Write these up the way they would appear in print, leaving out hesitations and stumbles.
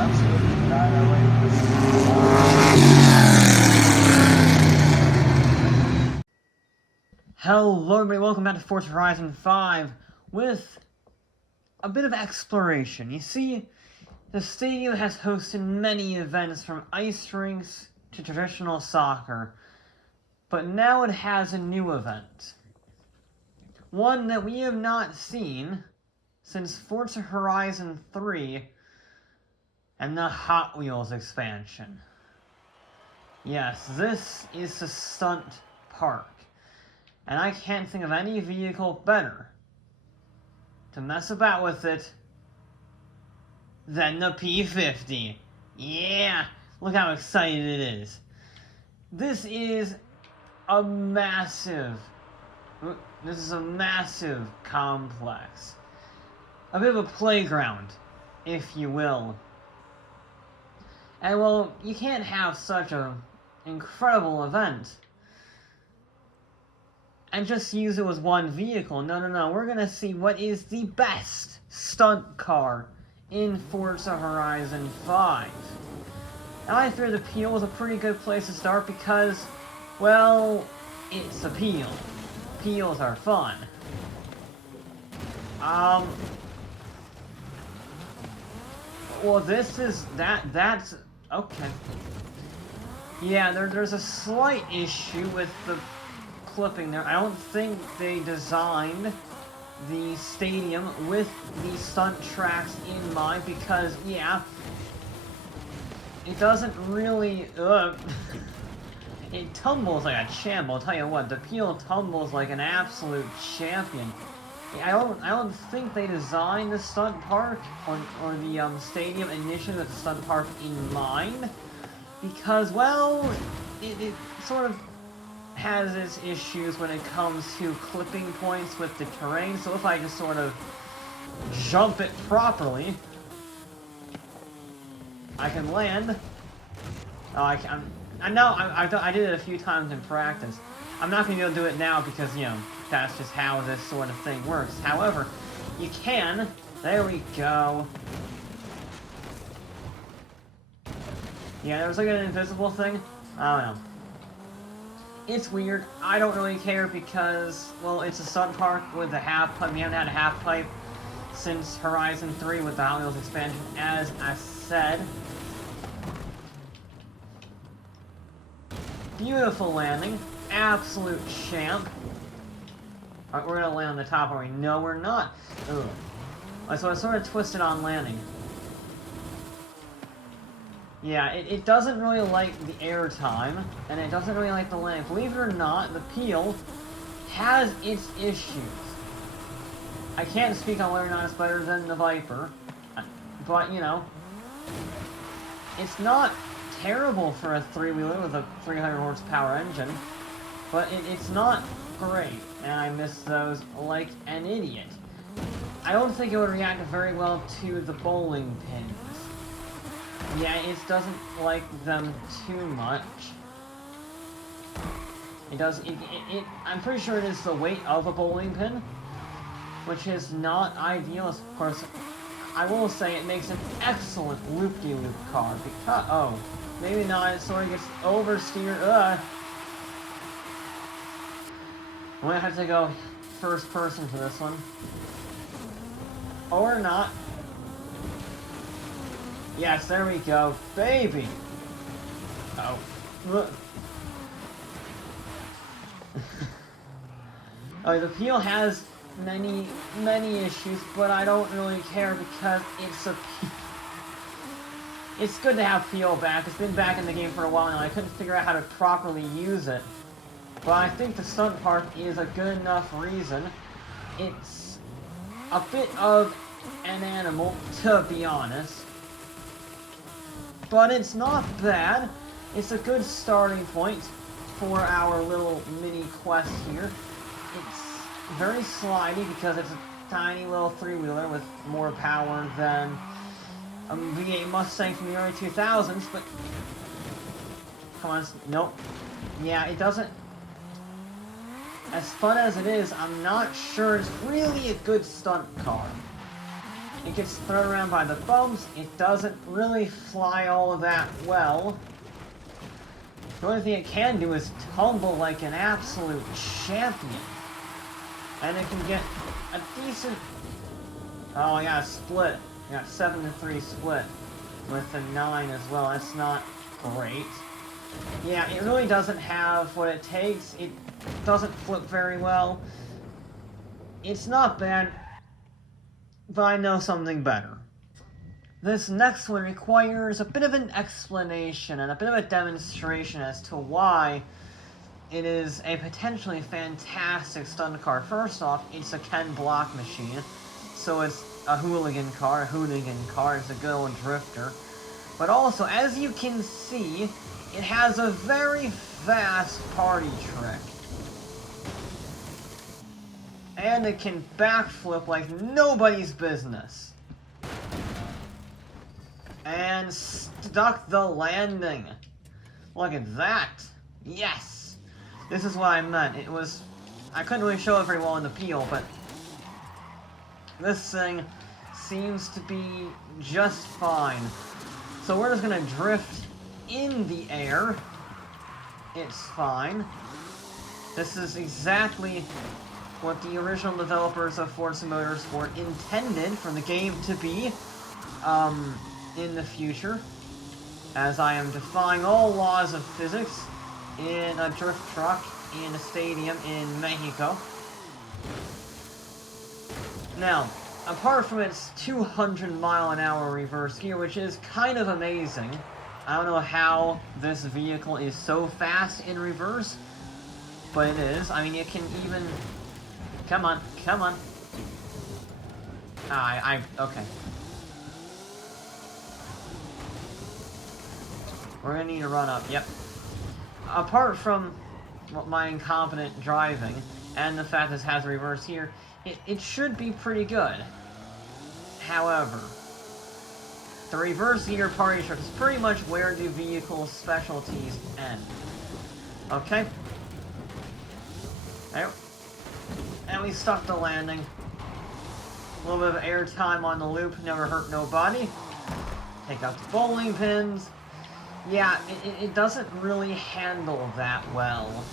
absolutely annihilate. Hello everybody, welcome back to Forza Horizon 5 with a bit of exploration. You see, the stadium has hosted many events from ice rinks to traditional soccer, but now it has a new event. One that we have not seen since Forza Horizon 3 and the Hot Wheels expansion. Yes, this is the Stunt Park. And I can't think of any vehicle better to mess about with it than the P50. Yeah, look how excited it is. This is a massive complex. A bit of a playground, if you will. And well, you can't have such an incredible event and just use it with one vehicle. No. We're gonna see what is the best stunt car in Forza Horizon 5. And I figure the Peel was a pretty good place to start because, well, it's a Peel. Peels are fun. Well, that's okay. Yeah, there's a slight issue with the clipping there. I don't think they designed the stadium with the stunt tracks in mind because, yeah, it doesn't really, it tumbles like a champ. I'll tell you what, the Peel tumbles like an absolute champion. I don't think they designed the stunt park or the stadium initially with the stunt park in mind because, well, it sort of has its issues when it comes to clipping points with the terrain, so if I just sort of jump it properly, I can land. Oh, I did it a few times in practice. I'm not going to be able to do it now because, you know, that's just how this sort of thing works. However, you can. There we go. Yeah, there's like an invisible thing. I don't know. It's weird. I don't really care because, well, it's a stunt park with a half pipe. We haven't had a half pipe since Horizon 3 with the Hot Wheels expansion, as I said. Beautiful landing. Absolute champ. Alright, we're gonna land on the top, are we? No, we're not. Ugh. So I sort of twisted on landing. Yeah, it doesn't really like the airtime, and it doesn't really like the landing. Believe it or not, the Peel has its issues. I can't speak on whether or not it's better than the Viper, but, you know, it's not terrible for a three-wheeler with a 300 horsepower engine, but it's not great, and I miss those like an idiot. I don't think it would react very well to the bowling pins. Yeah, it doesn't like them too much. I'm pretty sure it is the weight of a bowling pin, which is not ideal. Of course, I will say it makes an excellent loop-de-loop car because, oh, maybe not, it sort of gets oversteered. I'm gonna have to go first person for this one. Or not. Yes, there we go, baby! Oh. Oh, the Peel has many issues, but I don't really care because it's a Peel. It's good to have Peel back. It's been back in the game for a while now. I couldn't figure out how to properly use it. But I think the stunt park is a good enough reason. It's a bit of an animal, to be honest. But it's not bad. It's a good starting point for our little mini quest here. It's very slidey because it's a tiny little three-wheeler with more power than a V8 Mustang from the early 2000s, but... Come on, nope. Yeah, it doesn't... As fun as it is, I'm not sure it's really a good stunt car. It gets thrown around by the bumps. It doesn't really fly all that well. The only thing it can do is tumble like an absolute champion. And it can get a decent... Oh, I got a split. I got 7-3 split with a 9 as well. That's not great. Yeah, it really doesn't have what it takes. It doesn't flip very well. It's not bad, but I know something better. This next one requires a bit of an explanation and a bit of a demonstration as to why it is a potentially fantastic stunt car. First off, it's a Ken Block machine, so it's a hooligan car. It's a good old drifter. But also, as you can see, it has a very fast party trick. And it can backflip like nobody's business. And stuck the landing. Look at that. Yes. This is what I meant. It was... I couldn't really show it very well in the peel, but... this thing seems to be just fine. So we're just gonna drift in the air. It's fine. This is exactly what the original developers of Forza Motorsport intended for the game to be in the future, as I am defying all laws of physics in a drift truck in a stadium in Mexico. Now, apart from its 200-mile-an-hour reverse gear, which is kind of amazing, I don't know how this vehicle is so fast in reverse, but it is. I mean, it can even... Come on, come on. Okay. We're gonna need to run up, yep. Apart from my incompetent driving, and the fact this has a reverse here, it should be pretty good. However, the reverse gear party trick is pretty much where the vehicle's specialties end. Okay. There. And we stuck the landing. A little bit of air time on the loop, never hurt nobody. Take out the bowling pins. Yeah, it doesn't really handle that well.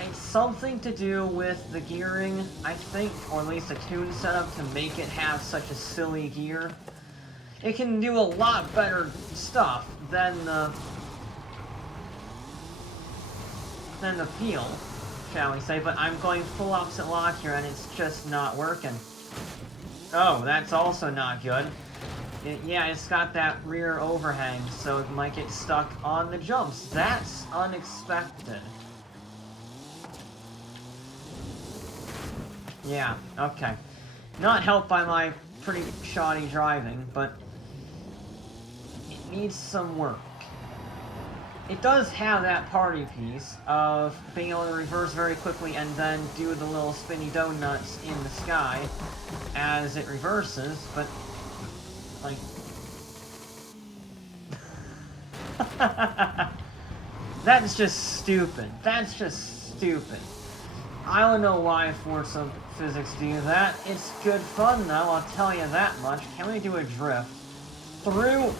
It's something to do with the gearing, I think, or at least a tune setup to make it have such a silly gear. It can do a lot better stuff than the peel, shall we say, but I'm going full opposite lock here and it's just not working. Oh, that's also not good. Yeah, it's got that rear overhang, so it might get stuck on the jumps. That's unexpected. Yeah, okay. Not helped by my pretty shoddy driving, but it needs some work. It does have that party piece of being able to reverse very quickly and then do the little spinny donuts in the sky as it reverses, but, like... That's just stupid. That's just stupid. I don't know why Forza physics do that. It's good fun, though, I'll tell you that much. Can we do a drift? Through...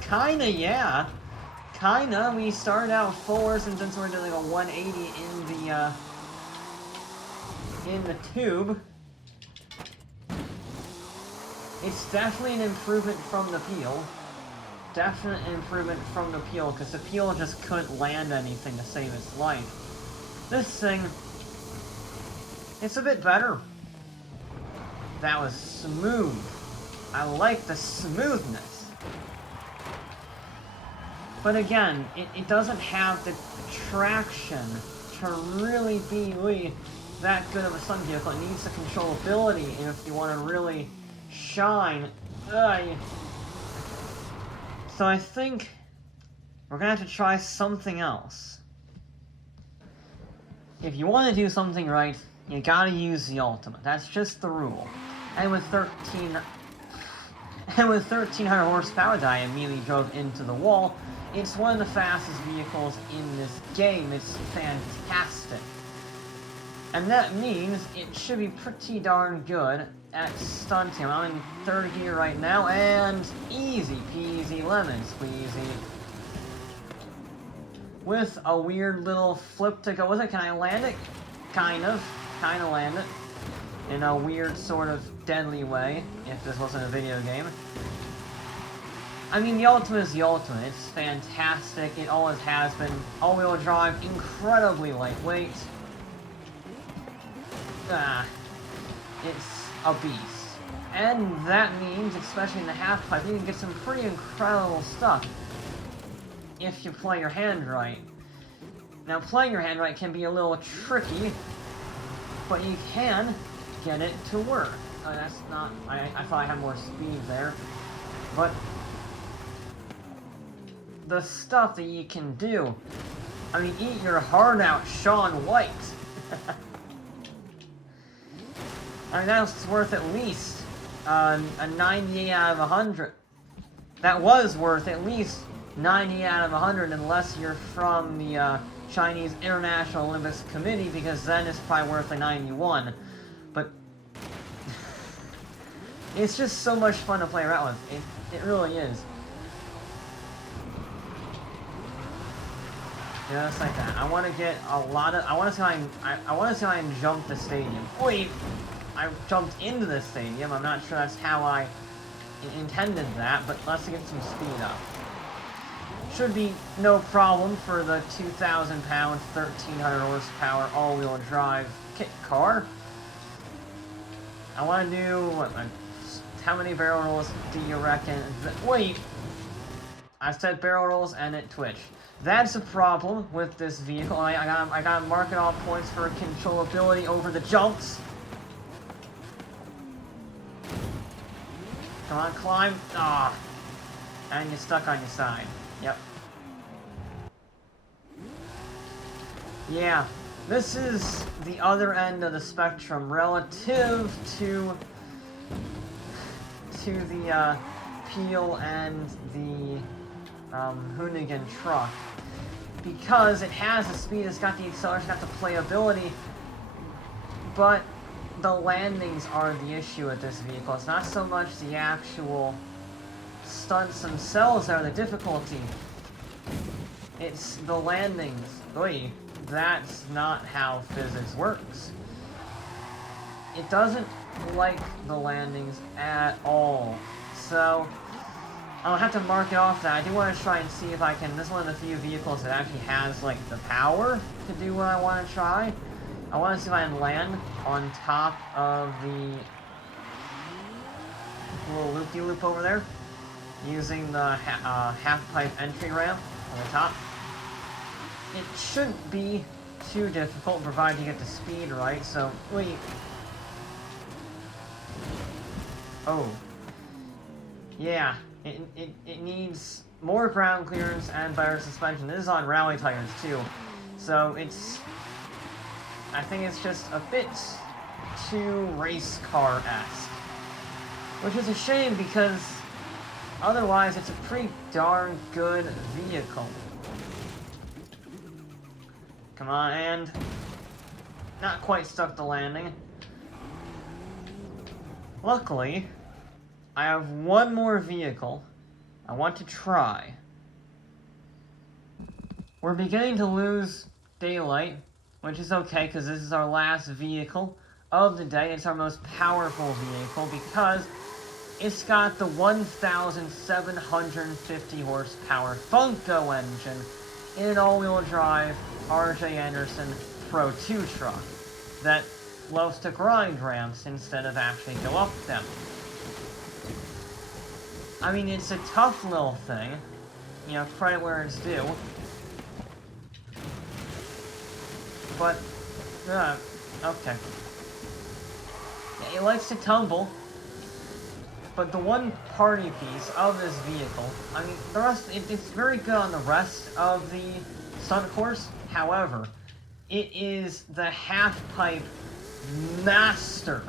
kinda, yeah. Kinda. We started out forwards, and since we're doing a 180 in the tube, it's definitely an improvement from the peel. Definite improvement from the peel, because the peel just couldn't land anything to save its life. This thing, it's a bit better. That was smooth. I like the smoothness. But again, it doesn't have the traction to really be that good of a stunt vehicle. It needs the controllability if you want to really shine. So I think we're gonna have to try something else. If you want to do something right, you gotta use the ultimate. That's just the rule. And with 1300 horsepower that I immediately drove into the wall, it's one of the fastest vehicles in this game. It's fantastic. And that means it should be pretty darn good at stunting. I'm in 3rd gear right now, and easy peasy lemon squeezy. With a weird little flip to go with it. Can I land it? Kind of land it. In a weird sort of deadly way, if this wasn't a video game. I mean, the Ultimate is the Ultimate. It's fantastic. It always has been. All-wheel drive, incredibly lightweight. It's a beast. And that means, especially in the half-pipe, you can get some pretty incredible stuff if you play your hand right. Now, playing your hand right can be a little tricky, but you can get it to work. That's not... I thought I had more speed there. But the stuff that you can do... I mean, eat your heart out, Shaun White! I mean, that's worth at least a 98 out of 100. That was worth at least 90 out of 100 unless you're from the Chinese International Olympics Committee, because then it's probably worth a 91. But it's just so much fun to play around with. It really is. Just like that. I want to get a lot of... I want to see how I can jump the stadium. Wait! I jumped into the stadium. I'm not sure that's how I intended that, but let's get some speed up. Should be no problem for the 2,000 pound, 1,300 horsepower all-wheel drive kit car. I want to do, what, how many barrel rolls do you reckon? Wait! I said barrel rolls and it twitched. That's a problem with this vehicle. I gotta mark it all points for controllability over the jumps. Come on, climb. Ah. And you're stuck on your side. Yep. Yeah. This is the other end of the spectrum relative to the Peel and the Hoonigan truck. Because it has the speed, it's got the acceleration, it's got the playability, but the landings are the issue with this vehicle. It's not so much the actual stunts themselves that are the difficulty. It's the landings. Oy, that's not how physics works. It doesn't like the landings at all. So, I'll have to mark it off that. I do want to try and see if I can... This is one of the few vehicles that actually has, like, the power to do what I want to try. I want to see if I can land on top of the little loop-de-loop over there, using the half-pipe entry ramp on the top. It shouldn't be too difficult, provided you get the speed right, so... Wait. Oh. Yeah. It needs more ground clearance and better suspension. This is on rally tires, too. So, it's... I think it's just a bit too race car-esque. Which is a shame, because otherwise it's a pretty darn good vehicle. Come on, and... Not quite stuck the landing. Luckily, I have one more vehicle I want to try. We're beginning to lose daylight, which is okay, because this is our last vehicle of the day. It's our most powerful vehicle, because it's got the 1,750 horsepower Funko engine in an all-wheel drive R.J. Anderson Pro 2 truck that loves to grind ramps instead of actually go up them. I mean, it's a tough little thing. You know, credit where it's due. But, okay. Yeah, it likes to tumble. But the one party piece of this vehicle, I mean, the rest, it's very good on the rest of the stunt course. However, it is the half-pipe master.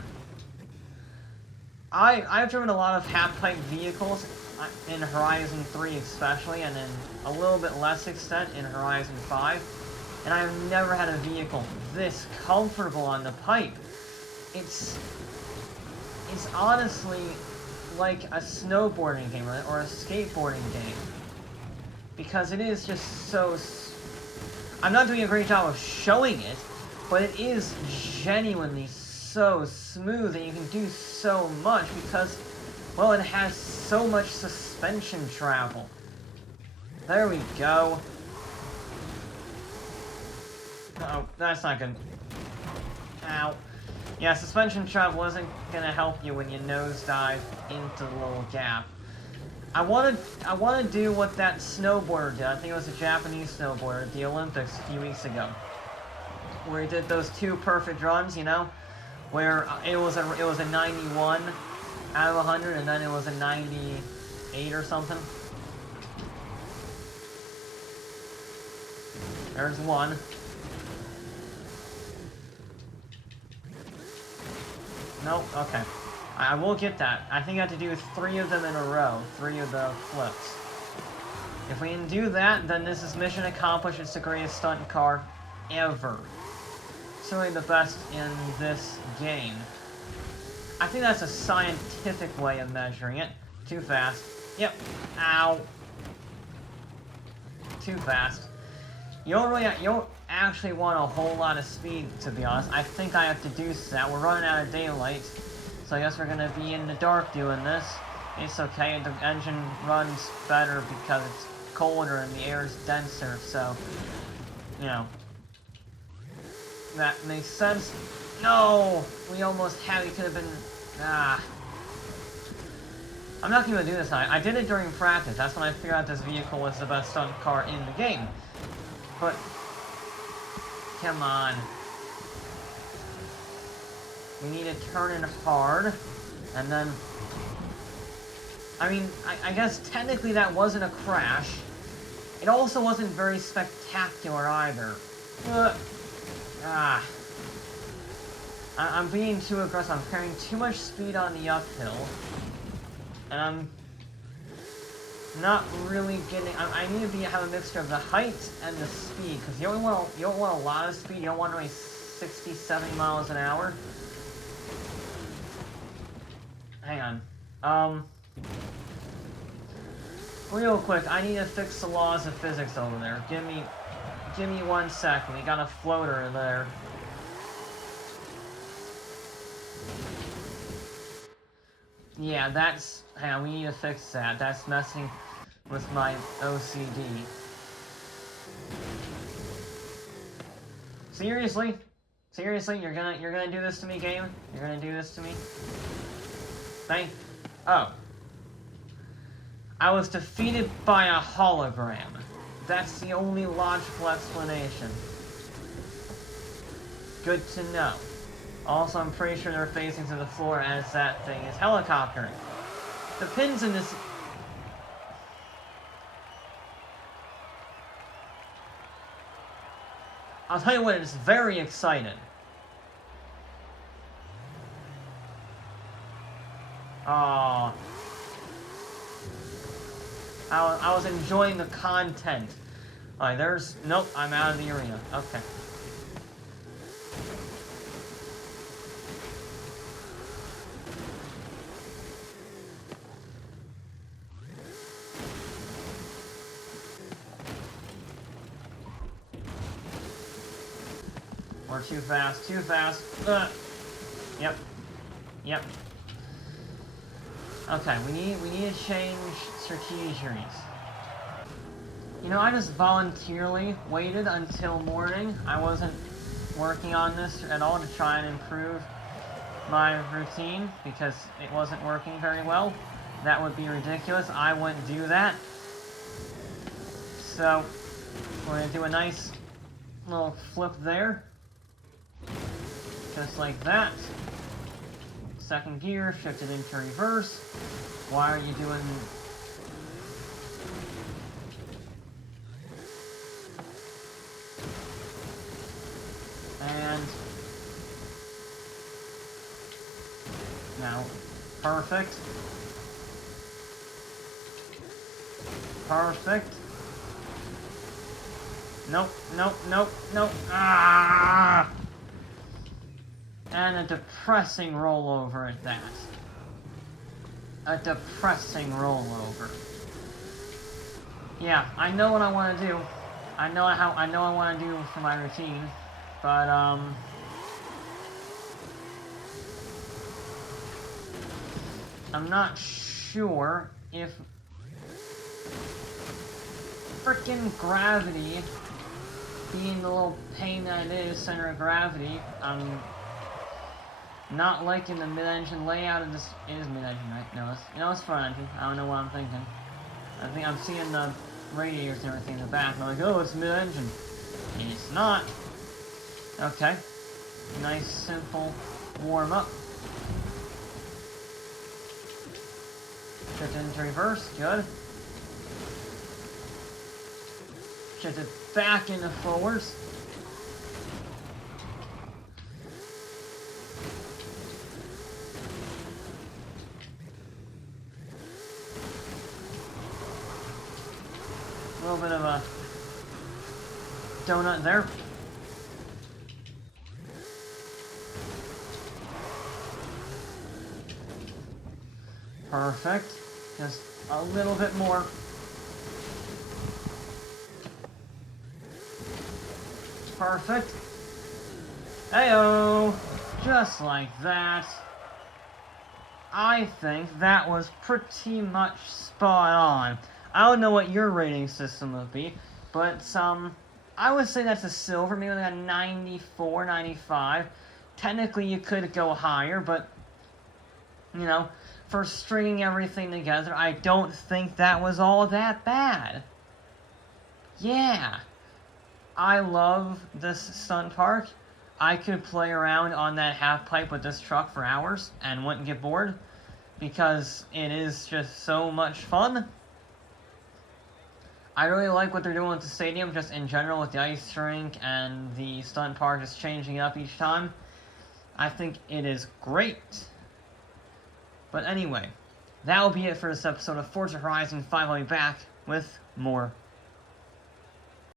I've driven a lot of half-pipe vehicles in Horizon 3 especially, and in a little bit less extent in Horizon 5. and I've never had a vehicle this comfortable on the pipe. It's honestly like a snowboarding game or a skateboarding game. Because it is just so... I'm not doing a great job of showing it, but it is genuinely so smooth and you can do so much because, well, it has so much suspension travel. There we go. Oh, that's not good. Ow. Yeah, suspension travel isn't gonna help you when you nosedive into the little gap. I wanna do what that snowboarder did. I think it was a Japanese snowboarder at the Olympics a few weeks ago, where he did those 2 perfect runs, you know, where it was a 91 out of 100, and then it was a 98 or something. There's one. Nope, okay. I will get that. I think I have to do 3 of them in a row. 3 of the flips. If we can do that, then this is mission accomplished. It's the greatest stunt car ever. Certainly the best in this game. I think that's a scientific way of measuring it. Too fast. Yep. Ow. Too fast. You don't actually want a whole lot of speed, to be honest. I think I have to do that. We're running out of daylight. So I guess we're gonna be in the dark doing this. It's okay, the engine runs better because it's colder and the air is denser, so, you know. That makes sense. No! We almost had it. Could have been... I'm not gonna do this now. I did it during practice. That's when I figured out this vehicle was the best stunt car in the game. But... come on. We need to turn it hard, and then... I mean, I guess technically that wasn't a crash. It also wasn't very spectacular either. I'm being too aggressive. I'm carrying too much speed on the uphill. And I'm not really getting... I need to have a mixture of the height and the speed, because you don't want a lot of speed. You don't want to be 60, 70 miles an hour. Hang on. Real quick, I need to fix the laws of physics over there. Give me 1 second. We got a floater there. Yeah, that's... hang on, we need to fix that. That's messing with my OCD. Seriously? Seriously? You're gonna do this to me, game? You're gonna do this to me? Oh. I was defeated by a hologram. That's the only logical explanation. Good to know. Also, I'm pretty sure they're facing to the floor as that thing is helicoptering. The pins in this... I'll tell you what, it's very exciting. Oh. I was enjoying the content. Alright, there's... nope, I'm out of the arena. Okay. We're too fast, too fast. Yep. Okay, we need to change strategies. You know, I just voluntarily waited until morning. I wasn't working on this at all to try and improve my routine because it wasn't working very well. That would be ridiculous. I wouldn't do that. So, we're gonna do a nice little flip there. Just like that. Second gear, shift it into reverse. Why are you doing... and... now, perfect. Nope, nope, nope, nope. Ah! And a depressing rollover at that. A depressing rollover. Yeah, I know what I want to do. I know I want to do for my routine, but I'm not sure if frickin' gravity, being the little pain that it is, center of gravity, I'm not liking the mid-engine layout of this. It is mid-engine, right? No, it's front engine. I don't know what I'm thinking. I think I'm seeing the radiators and everything in the back, and I'm like, oh, it's mid-engine. It's not. Okay. Nice, simple warm-up. Shift into reverse, good. Shift it back into forwards. A little bit of a donut there. Perfect. Just a little bit more. Perfect. Heyo! Just like that. I think that was pretty much spot on. I don't know what your rating system would be, but I would say that's a silver, maybe like a 94, 95. Technically, you could go higher, but, you know, for stringing everything together, I don't think that was all that bad. Yeah. I love this stunt park. I could play around on that half pipe with this truck for hours and wouldn't get bored because it is just so much fun. I really like what they're doing with the stadium, just in general, with the ice rink and the stunt park just changing up each time. I think it is great. But anyway, that will be it for this episode of Forza Horizon 5. I'll be back with more